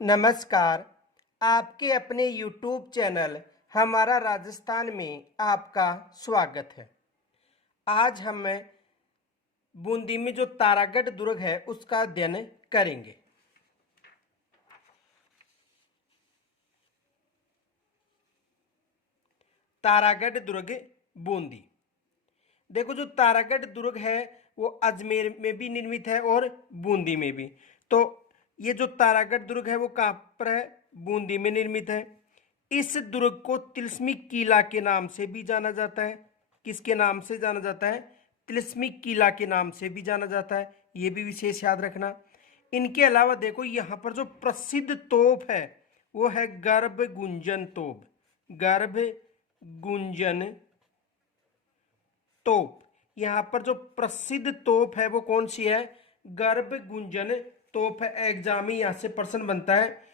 नमस्कार। आपके अपने YouTube चैनल हमारा राजस्थान में आपका स्वागत है। आज हम बूंदी में जो तारागढ़ दुर्ग है उसका अध्ययन करेंगे। तारागढ़ दुर्ग बूंदी। देखो, जो तारागढ़ दुर्ग है वो अजमेर में भी निर्मित है और बूंदी में भी। तो ये जो तारागढ़ दुर्ग है वो कहाँ पर है? बूंदी में निर्मित है। इस दुर्ग को तिलिस्मी किला के नाम से भी जाना जाता है। किसके नाम से जाना जाता है? तिलिस्मी किला के नाम से भी जाना जाता है। ये भी विशेष याद रखना। इनके अलावा देखो, यहाँ पर जो प्रसिद्ध तोप है वो है गर्भ गुंजन तोप। गर्भ गुंजन तोप। यहाँ पर जो प्रसिद्ध तोप है वो कौन सी है? गर्भ गुंजन तोप है। एग्जाम में यहाँ से प्रश्न बनता है,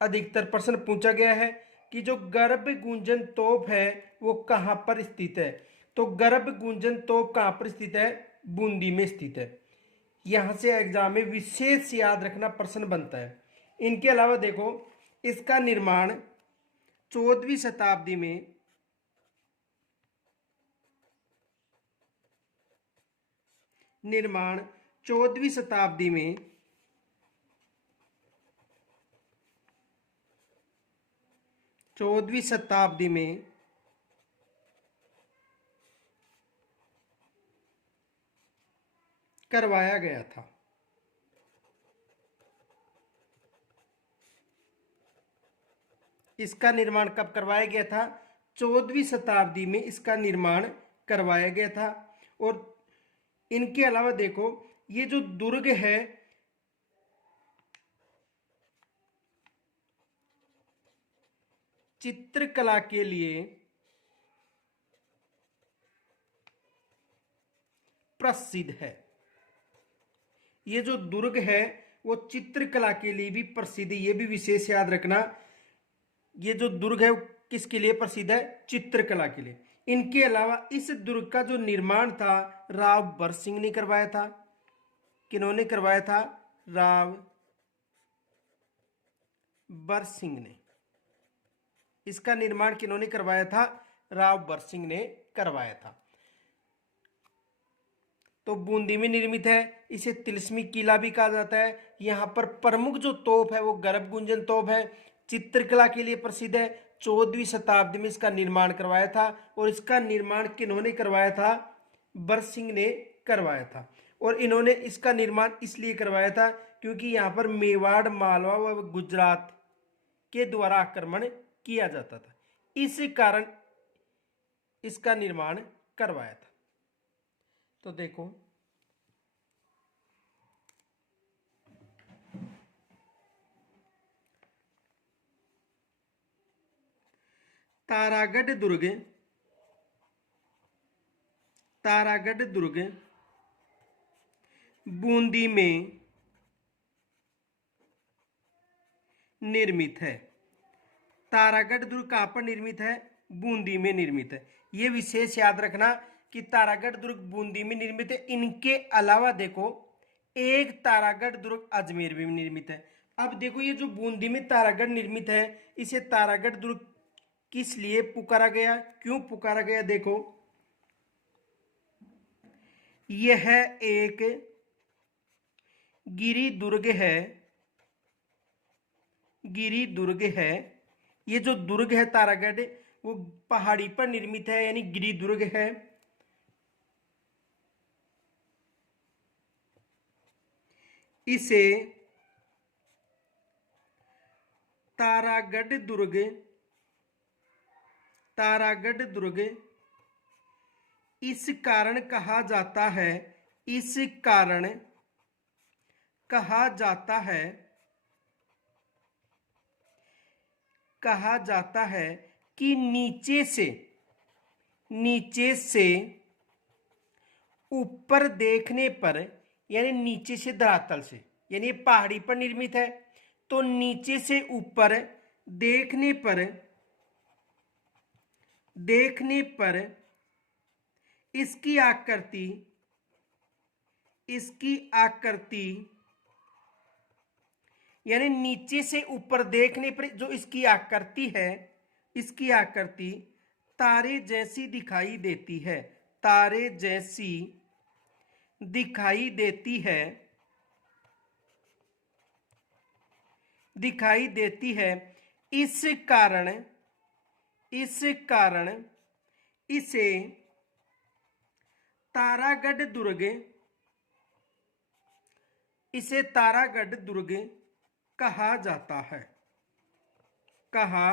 अधिकतर प्रश्न पूछा गया है कि जो गर्भ गुंजन तोप है वो कहाँ पर स्थित है। तो गर्भ गुंजन तोप कहाँ पर स्थित है? बूंदी में स्थित है। यहाँ से एग्जाम में विशेष याद रखना प्रश्न बनता है। इनके अलावा देखो, इसका निर्माण 14वीं शताब्दी में निर्माण 14वीं शताब्दी में करवाया गया था। इसका निर्माण कब करवाया गया था? 14वीं शताब्दी में इसका निर्माण करवाया गया था। और इनके अलावा देखो, ये जो दुर्ग है चित्रकला के लिए प्रसिद्ध है। ये जो दुर्ग है वो चित्रकला के लिए भी प्रसिद्ध है। ये भी विशेष याद रखना। ये जो दुर्ग है वो किसके लिए प्रसिद्ध है? चित्रकला के लिए। इनके अलावा इस दुर्ग का जो निर्माण था राव बरसिंह ने करवाया था। किन्होंने करवाया था? राव बरसिंह ने। इसका निर्माण किन्होंने करवाया था? राव बरसिंह ने करवाया था। तो बूंदी में निर्मित है। इसे तिलिस्मी किला भी कहा जाता है। यहाँ पर प्रमुख जो तोप है वो गर्भ गुंजन तोप है। चित्रकला के लिए प्रसिद्ध है। 14वीं शताब्दी में इसका निर्माण करवाया था। और इसका निर्माण किन्होंने करवाया था? बरसिंह ने करवाया था। और इन्होंने इसका निर्माण इसलिए करवाया था क्योंकि यहाँ पर मेवाड़, मालवा व गुजरात के द्वारा आक्रमण किया जाता था। इस कारण इसका निर्माण करवाया था। तो देखो, तारागढ़ दुर्ग बूंदी में निर्मित है। तारागढ़ दुर्ग कहाँ पर निर्मित है? बूंदी में निर्मित है। ये विशेष याद रखना कि तारागढ़ दुर्ग बूंदी में निर्मित है। इनके अलावा देखो, एक तारागढ़ दुर्ग अजमेर में निर्मित है। अब देखो, ये जो बूंदी में तारागढ़ निर्मित है इसे तारागढ़ दुर्ग किस लिए पुकारा गया, क्यों पुकारा गया? देखो, यह एक गिरी दुर्ग है। गिरी दुर्ग है। ये जो दुर्ग है तारागढ़ वो पहाड़ी पर निर्मित है, यानी गिरी दुर्ग है। इसे तारागढ़ दुर्ग इस कारण कहा जाता है। इस कारण कहा जाता है कि नीचे से ऊपर देखने पर, यानी नीचे से धरातल से, यानी ये पहाड़ी पर निर्मित है तो नीचे से ऊपर देखने पर इसकी आकृति यानी नीचे से ऊपर देखने पर जो इसकी आकृति है, इसकी आकृति तारे जैसी दिखाई देती है, तारे जैसी दिखाई देती है, दिखाई देती है। इस कारण इसे तारागढ़ दुर्ग, इसे तारागढ़ दुर्ग कहा जाता है, कहा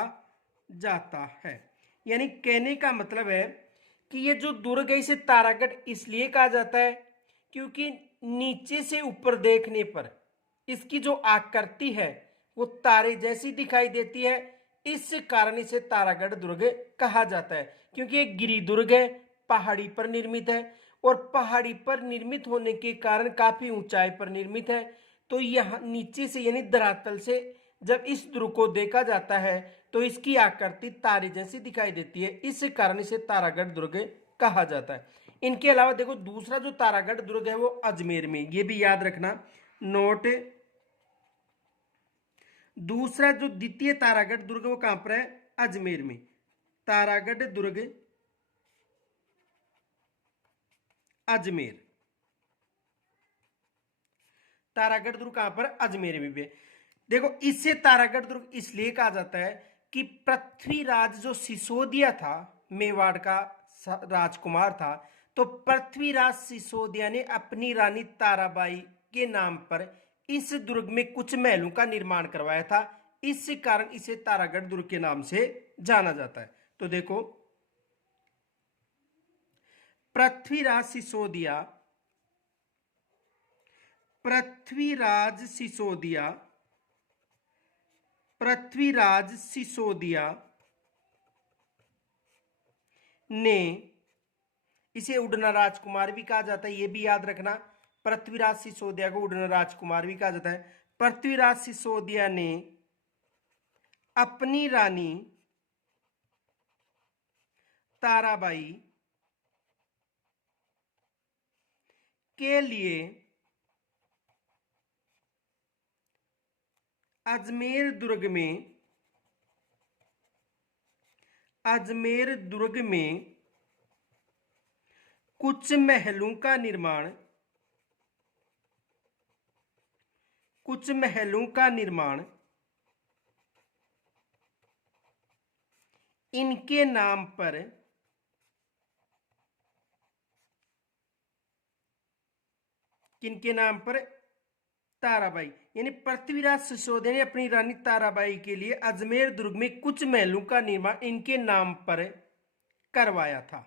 जाता है। यानी कहने का मतलब है कि ये जो दुर्ग है इसे तारागढ़ इसलिए कहा जाता है क्योंकि नीचे से ऊपर देखने पर इसकी जो आकृति है वो तारे जैसी दिखाई देती है, इस कारण इसे तारागढ़ दुर्ग कहा जाता है। क्योंकि ये गिरी दुर्ग है, पहाड़ी पर निर्मित है, और पहाड़ी पर निर्मित होने के कारण काफी ऊंचाई पर निर्मित है। तो यहाँ नीचे से यानी धरातल से जब इस दुर्ग को देखा जाता है तो इसकी आकृति तारे जैसी दिखाई देती है, इस कारण इसे तारागढ़ दुर्ग कहा जाता है। इनके अलावा देखो दूसरा जो तारागढ़ दुर्ग है वो अजमेर में, ये भी याद रखना नोट। दूसरा जो द्वितीय तारागढ़ दुर्ग वो कहां पर है? अजमेर में। तारागढ़ दुर्ग अजमेर, तारागढ़ दुर्ग कहां पर? अजमेर में भी। देखो इससे तारागढ़ दुर्ग इसलिए कहा जाता है कि पृथ्वीराज जो सिसोदिया था, मेवाड़ का राजकुमार था, तो पृथ्वीराज सिसोदिया ने अपनी रानी ताराबाई के नाम पर इस दुर्ग में कुछ महलों का निर्माण करवाया था, इस कारण इसे तारागढ़ दुर्ग के नाम से जाना जाता है। तो देखो पृथ्वीराज सिसोदिया, पृथ्वीराज सिसोदिया, पृथ्वीराज सिसोदिया ने, इसे उड़ना राजकुमार भी कहा जाता है, ये भी याद रखना। पृथ्वीराज सिसोदिया को उड़ना राजकुमार भी कहा जाता है। पृथ्वीराज सिसोदिया ने अपनी रानी ताराबाई के लिए अजमेर दुर्ग में, अजमेर दुर्ग में कुछ महलों का निर्माण, कुछ महलों का निर्माण इनके नाम पर, किनके नाम पर? ताराबाई, यानी पृथ्वीराज सिसोदिया ने अपनी रानी ताराबाई के लिए अजमेर दुर्ग में कुछ महलों का निर्माण इनके नाम पर करवाया था।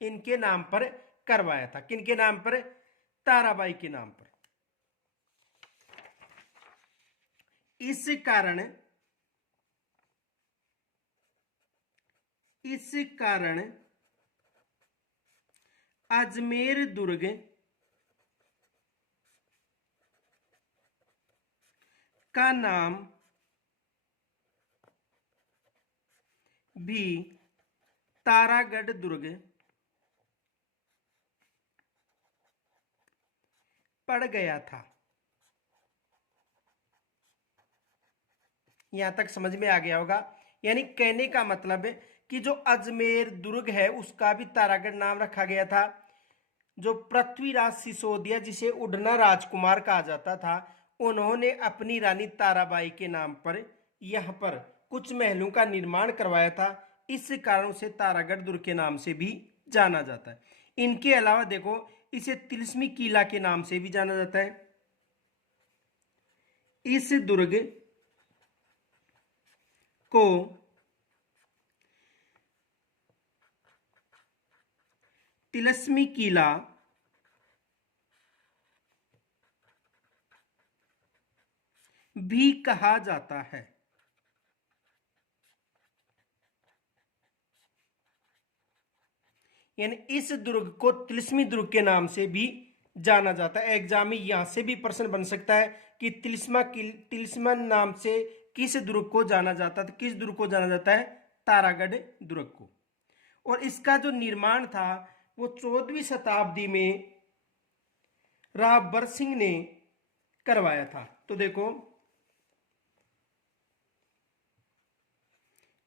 इनके नाम पर करवाया था। किनके नाम पर? ताराबाई के नाम पर। इस कारण, इस कारण अजमेर दुर्ग का नाम भी तारागढ़ दुर्ग पड़ गया था। यहां तक समझ में आ गया होगा। यानी कहने का मतलब है कि जो अजमेर दुर्ग है उसका भी तारागढ़ नाम रखा गया था। जो पृथ्वीराज सिसोदिया, जिसे उड़ना राजकुमार कहा जाता था, उन्होंने अपनी रानी ताराबाई के नाम पर यहां पर कुछ महलों का निर्माण करवाया था, इस कारण उसे तारागढ़ दुर्ग के नाम से भी जाना जाता है। इनके अलावा देखो इसे तिलिस्मी किला के नाम से भी जाना जाता है। इस दुर्ग को तिलिस्मी किला भी कहा जाता है। यानी इस दुर्ग को तिलिस्मी दुर्ग के नाम से भी जाना जाता है। एग्जाम में यहां से भी प्रश्न बन सकता है कि तिलिस्मा नाम से किस दुर्ग को जाना जाता था? किस दुर्ग को जाना जाता है? तारागढ़ दुर्ग को। और इसका जो निर्माण था वो 14वीं शताब्दी में राव बर सिंह ने करवाया था। तो देखो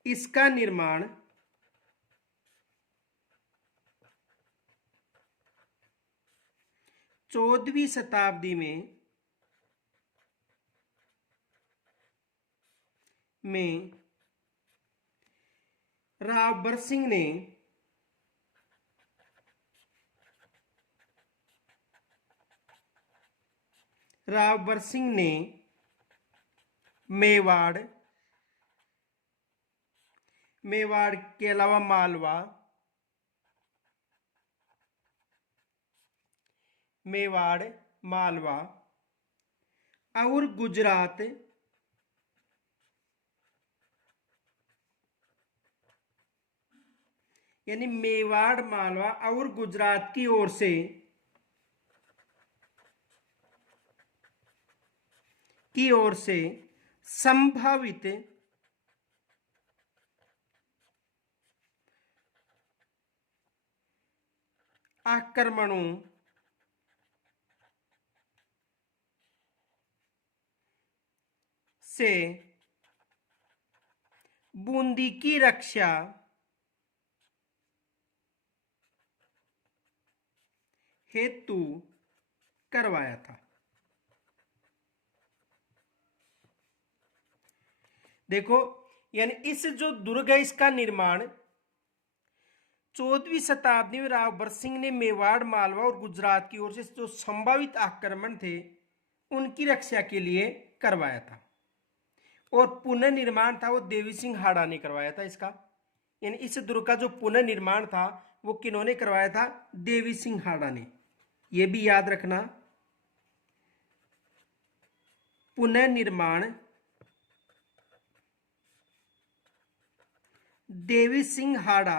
इसका निर्माण 14वीं शताब्दी में राव बर सिंह ने मेवाड़ के अलावा मालवा और गुजरात यानी मेवाड़, मालवा और गुजरात की ओर से संभावित आक्रमणों से बूंदी की रक्षा हेतु करवाया था। देखो यानी इस जो दुर्ग है इसका निर्माण 14वीं शताब्दी में राव बर सिंह ने मेवाड़, मालवा और गुजरात की ओर से जो संभावित आक्रमण थे उनकी रक्षा के लिए करवाया था। और पुनर्निर्माण था वो देवी सिंह हाड़ा ने करवाया था इसका। यानी इस दुर्ग का जो पुनर्निर्माण था वो किन्होंने करवाया था? देवी सिंह हाड़ा ने। यह भी याद रखना, पुनर्निर्माण देवी सिंह हाड़ा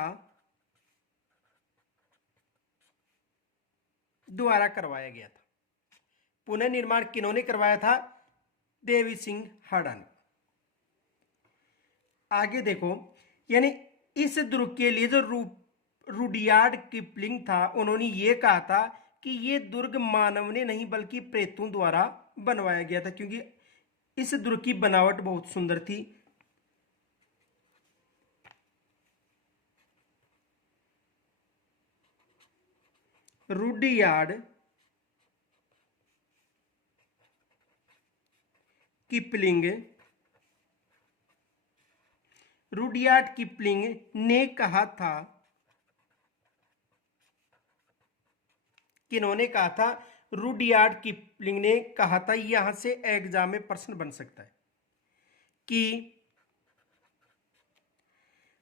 द्वारा करवाया गया था। पुनर्निर्माण किन्होंने करवाया था? देवी सिंह हाड़ा ने। आगे देखो, यानी इस दुर्ग के लिए जो रुडयार्ड किपलिंग था उन्होंने ये कहा था कि ये दुर्ग मानव ने नहीं बल्कि प्रेतों द्वारा बनवाया गया था, क्योंकि इस दुर्ग की बनावट बहुत सुंदर थी। रुडयार्ड किपलिंग ने कहा था, किन्होंने कहा था? रुडयार्ड किपलिंग ने कहा था। यहां से एग्जाम में प्रश्न बन सकता है कि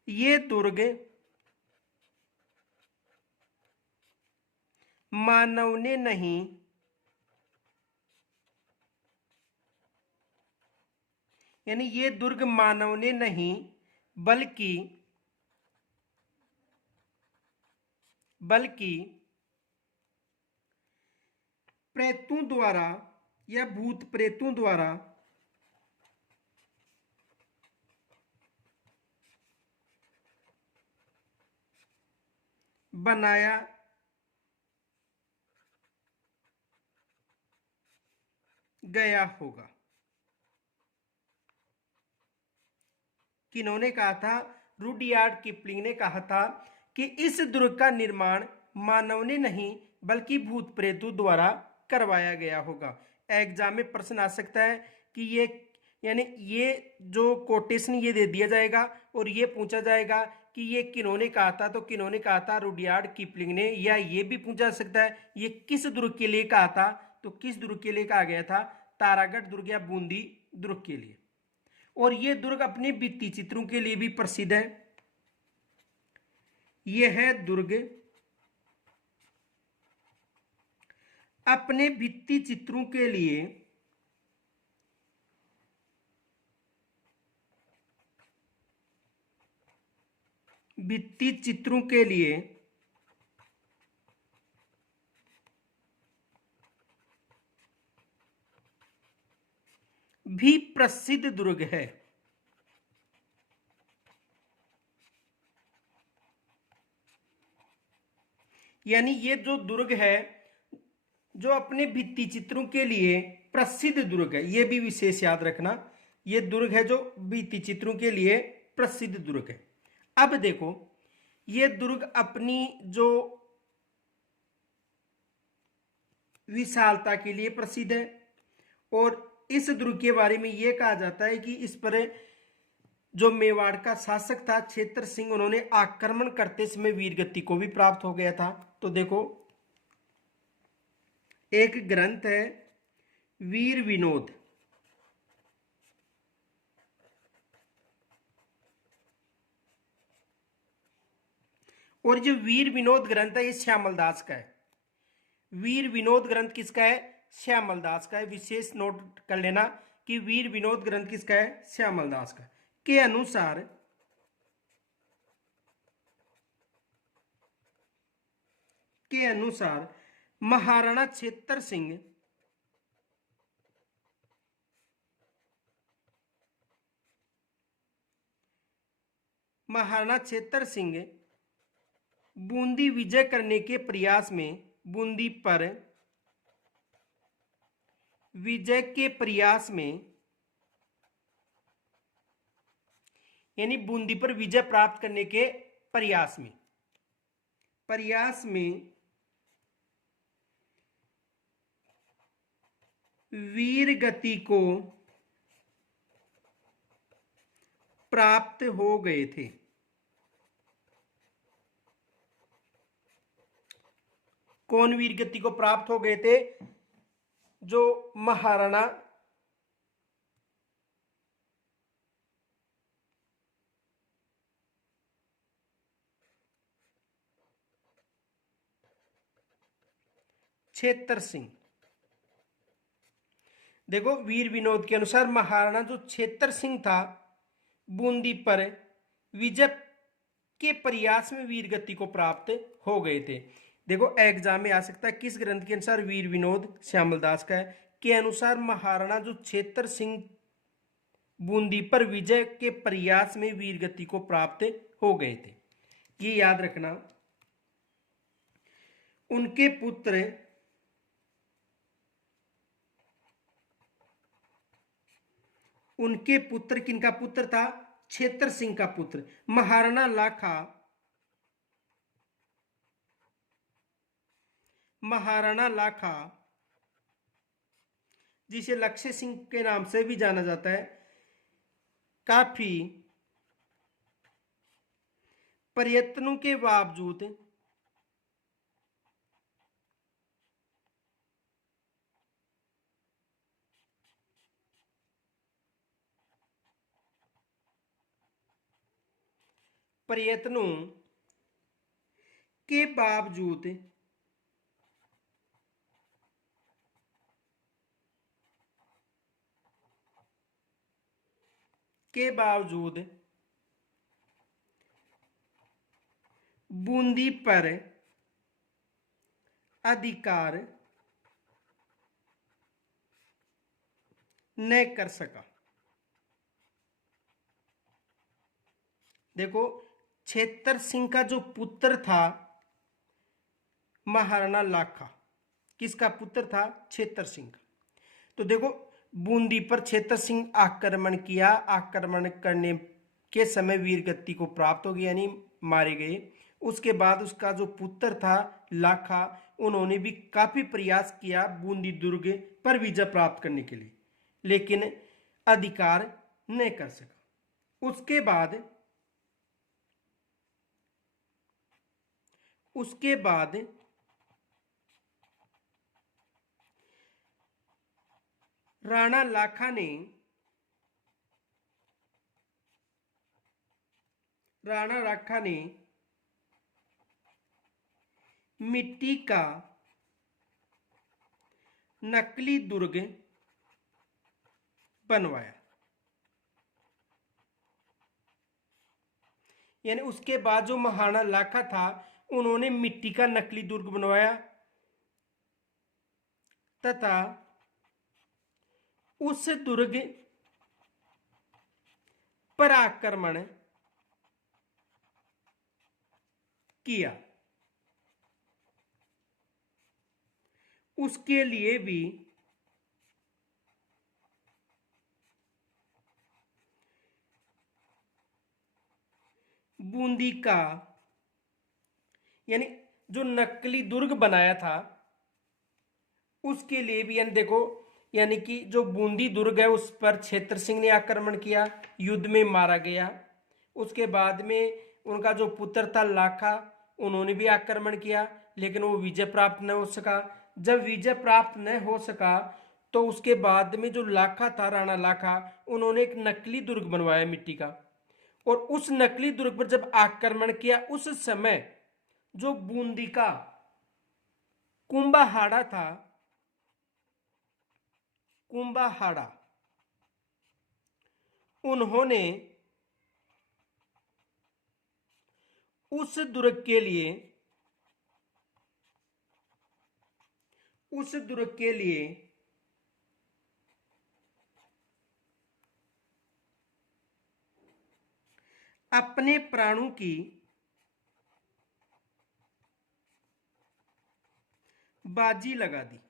ये दुर्ग मानव ने नहीं यानी ये दुर्ग मानव ने नहीं बल्कि प्रेतों द्वारा या भूत प्रेतों द्वारा बनाया गया होगा। किन्होंने कहा था? रुडयार्ड किपलिंग ने कहा था कि इस दुर्ग का निर्माण मानव ने नहीं बल्कि भूत प्रेतों द्वारा करवाया गया होगा। एग्जाम में प्रश्न आ सकता है कि ये यानी ये जो कोटेशन ये दे दिया जाएगा और ये पूछा जाएगा कि ये किन्होंने कहा था। तो किन्होंने कहा था? रुडयार्ड किपलिंग ने। या ये भी पूछा सकता है ये किस दुर्ग के लिए कहा था। तो किस दुर्ग के लिए कहा गया था? तारागढ़ दुर्ग या बूंदी दुर्ग के लिए। और ये दुर्ग अपने भित्ति चित्रों के लिए भी प्रसिद्ध है। यह है दुर्ग अपने भित्ति चित्रों के लिए भी प्रसिद्ध दुर्ग है। यानी ये जो दुर्ग है जो अपने भित्ति चित्रों के लिए प्रसिद्ध दुर्ग है, ये भी विशेष याद रखना, ये दुर्ग है जो भित्ति चित्रों के लिए प्रसिद्ध दुर्ग है। अब देखो, ये दुर्ग अपनी जो विशालता के लिए प्रसिद्ध है, और इस दुर्ग के बारे में यह कहा जाता है कि इस पर जो मेवाड़ का शासक था क्षेत्र सिंह, उन्होंने आक्रमण करते समय वीरगति को भी प्राप्त हो गया था। तो देखो, एक ग्रंथ है वीर विनोद, और जो वीर विनोद ग्रंथ है ये श्यामल दास का है। वीर विनोद ग्रंथ किसका है? श्यामल दास का है। विशेष नोट कर लेना कि वीर विनोद ग्रंथ किसका है? श्यामल दास का। के अनुसार महाराणा क्षेत्र सिंह बूंदी विजय करने के प्रयास में, बूंदी पर विजय के प्रयास में, यानी बूंदी पर विजय प्राप्त करने के प्रयास में वीर गति को प्राप्त हो गए थे। कौन वीर गति को प्राप्त हो गए थे? जो महाराणा क्षेत्र सिंह। देखो, वीर विनोद के अनुसार महाराणा जो क्षेत्र सिंह था, बूंदी पर विजय के प्रयास में वीर गति को प्राप्त हो गए थे। देखो, एग्जाम में आ सकता है किस ग्रंथ के अनुसार? वीर विनोद श्यामल दास का है। के अनुसार महाराणा जो क्षेत्र सिंह बूंदी पर विजय के प्रयास में वीर गति को प्राप्त हो गए थे। ये याद रखना। उनके पुत्र किनका पुत्र था? क्षेत्र सिंह का पुत्र महाराणा लाखा, जिसे लक्ष्य सिंह के नाम से भी जाना जाता है, काफी प्रयत्नों के बावजूद के बावजूद बूंदी पर अधिकार न कर सका। देखो, क्षेत्र सिंह का जो पुत्र था महाराणा लाखा, किसका पुत्र था? क्षेत्र सिंह का। तो देखो, बूंदी पर क्षेत्र सिंह आक्रमण किया, आक्रमण करने के समय वीरगति को प्राप्त हो गया, यानी मारे गए। उसके बाद उसका जो पुत्र था लाखा, उन्होंने भी काफी प्रयास किया बूंदी दुर्ग पर विजय प्राप्त करने के लिए, लेकिन अधिकार नहीं कर सका। उसके बाद राणा लाखा ने मिट्टी का नकली दुर्ग बनवाया। यानी उसके बाद जो महाराणा लाखा था, उन्होंने मिट्टी का नकली दुर्ग बनवाया तथा उस दुर्ग पर आक्रमण किया। उसके लिए भी बूंदी का, यानी जो नकली दुर्ग बनाया था उसके लिए भी, यानी देखो, यानी कि जो बूंदी दुर्ग है उस पर छेत्र सिंह ने आक्रमण किया, युद्ध में मारा गया। उसके बाद में उनका जो पुत्र था लाखा, उन्होंने भी आक्रमण किया, लेकिन वो विजय प्राप्त न हो सका। जब विजय प्राप्त न हो सका तो उसके बाद में जो लाखा था, राणा लाखा, उन्होंने एक नकली दुर्ग बनवाया मिट्टी का, और उस नकली दुर्ग पर जब आक्रमण किया उस समय जो बूंदी का कुंभाहाड़ा था, कुंभाहाड़ा, उन्होंने उस दुर्ग के लिए, उस दुर्ग के लिए अपने प्राणों की बाजी लगा दी।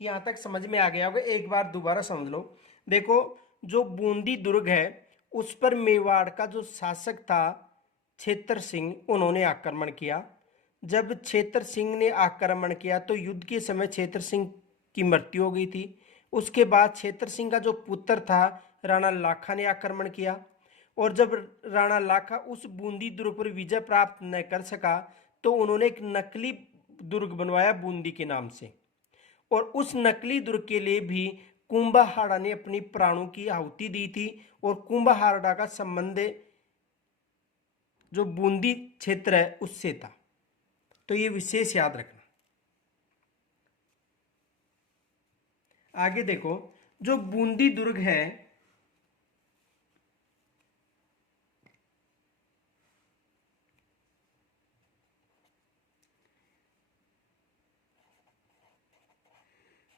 यहां तक समझ में आ गया होगा, एक बार दोबारा समझ लो। देखो, जो बूंदी दुर्ग है उस पर मेवाड़ का जो शासक था छेत्र सिंह, उन्होंने आक्रमण किया। जब छेत्र सिंह ने आक्रमण किया तो युद्ध के समय छेत्र सिंह की मृत्यु हो गई थी। उसके बाद छेत्र सिंह का जो पुत्र था राणा लाखा ने आक्रमण किया, और जब राणा लाखा उस बूंदी दुर्ग पर विजय प्राप्त न कर सका तो उन्होंने एक नकली दुर्ग बनवाया बूंदी के नाम से, और उस नकली दुर्ग के लिए भी कुंभाहाड़ा ने अपनी प्राणों की आहुति दी थी। और कुंभाहाड़ा का संबंध जो बूंदी क्षेत्र है उससे था। तो ये विशेष याद रखना। आगे देखो, जो बूंदी दुर्ग है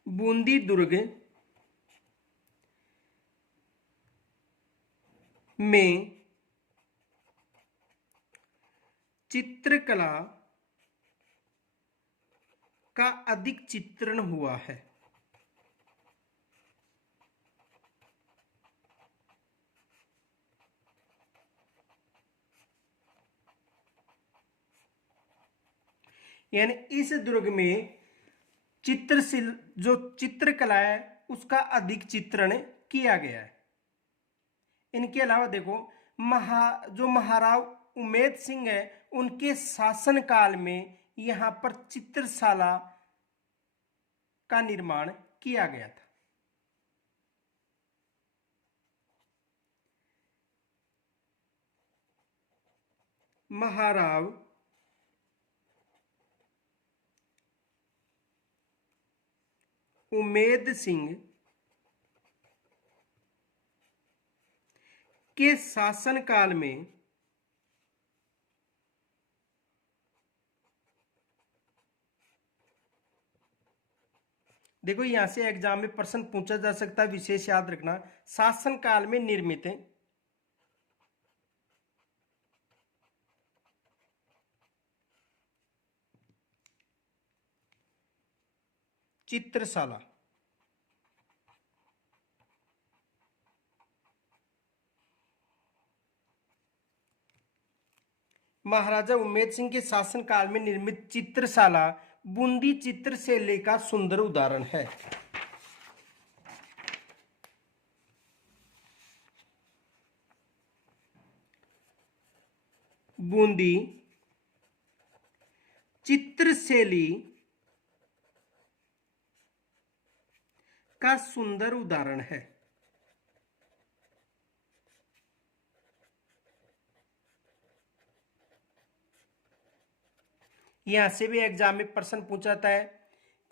बूंदी दुर्ग में चित्रकला का अधिक चित्रण हुआ है। यानी इस दुर्ग में चित्रशिल जो चित्रकला है उसका अधिक चित्रण किया गया है। इनके अलावा देखो, जो महाराव उमेद सिंह है उनके शासन काल में यहां पर चित्रशाला का निर्माण किया गया था। महाराव उमेद सिंह के शासन काल में देखो, यहां से एग्जाम में प्रश्न पूछा जा सकता है, विशेष याद रखना, शासन काल में निर्मित है चित्रशाला। महाराजा उमेद सिंह के शासन काल में निर्मित चित्रशाला बूंदी चित्रशैली का सुंदर उदाहरण है। बूंदी चित्रशैली का सुंदर उदाहरण है। यहां से भी एग्जाम में प्रश्न पूछा जाता है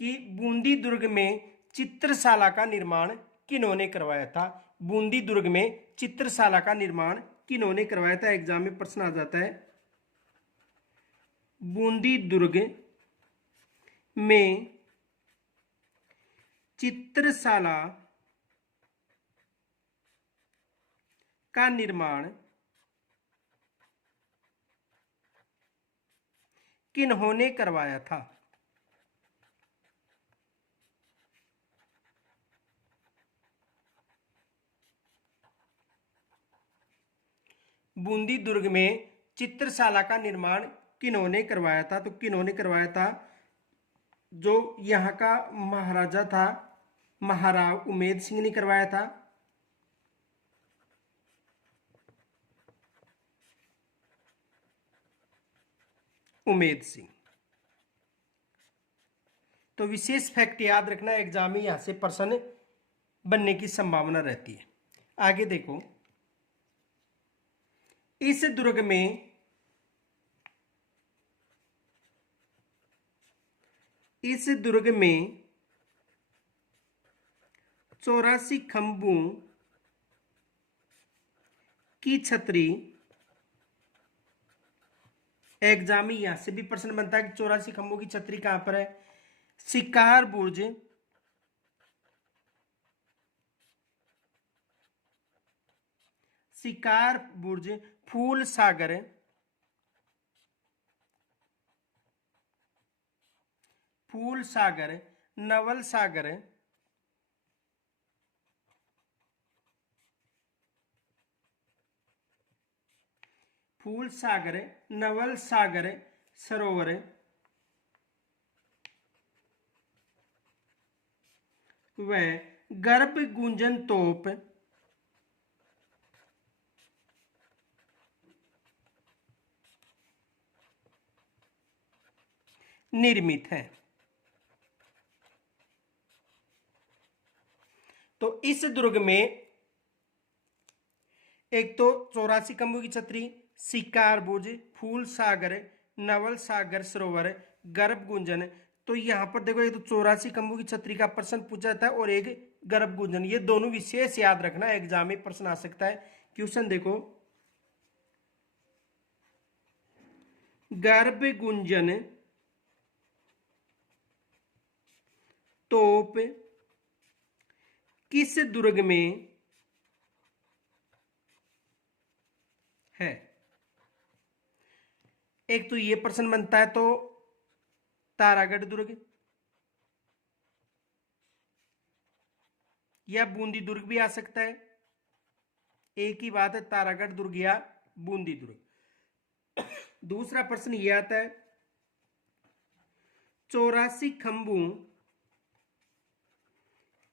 कि बूंदी दुर्ग में चित्रशाला का निर्माण किन्होंने करवाया था। बूंदी दुर्ग में चित्रशाला का निर्माण किन्होंने करवाया था, एग्जाम में प्रश्न आ जाता है। बूंदी दुर्ग में चित्रशाला का निर्माण किन्होंने करवाया था? बूंदी दुर्ग में चित्रशाला का निर्माण किन्होंने करवाया था? तो किन्होंने करवाया था, जो यहाँ का महाराजा था महाराव उमेद सिंह ने करवाया था। उमेद सिंह। तो विशेष फैक्ट याद रखना, एग्जाम में यहां से प्रश्न बनने की संभावना रहती है। आगे देखो, इस दुर्ग में इस दुर्ग में 84 खंभों की छतरी, एग्जाम में यहां से भी प्रश्न बनता है कि 84 खंभों की छतरी कहां पर है? शिकार बुर्ज, शिकार बुर्ज, फूल सागर, फूल सागर, नवल सागर, फूल सागर, नवल सागर सरोवर, व गर्भ गुंजन तोप निर्मित है। तो इस दुर्ग में एक तो 84 खंभों की छतरी, शिकार बुर्ज, फूल सागर, नवल सागर सरोवर, गर्भ गुंजन। तो यहां पर देखो, एक तो 84 खंभों की छतरी का प्रश्न पूछा जाता है और एक गर्भ गुंजन। ये दोनों विशेष याद रखना, एग्जाम में प्रश्न आ सकता है। क्वेश्चन देखो, गर्भ गुंजन तोप किस दुर्ग में है? एक तो ये प्रश्न बनता है, तो तारागढ़ दुर्ग या बूंदी दुर्ग भी आ सकता है। एक ही बात है, तारागढ़ दुर्ग या बूंदी दुर्ग। दूसरा प्रश्न यह आता है, 84 खंभों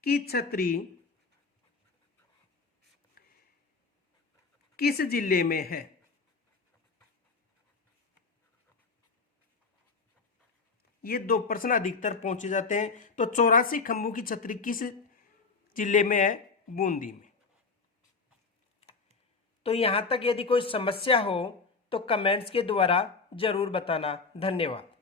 की छतरी किस जिले में है? ये दो प्रश्न अधिकतर पहुंचे जाते हैं। तो 84 खंभों की छतरी किस जिले में है? बूंदी में। तो यहां तक यदि कोई समस्या हो तो कमेंट्स के द्वारा जरूर बताना। धन्यवाद।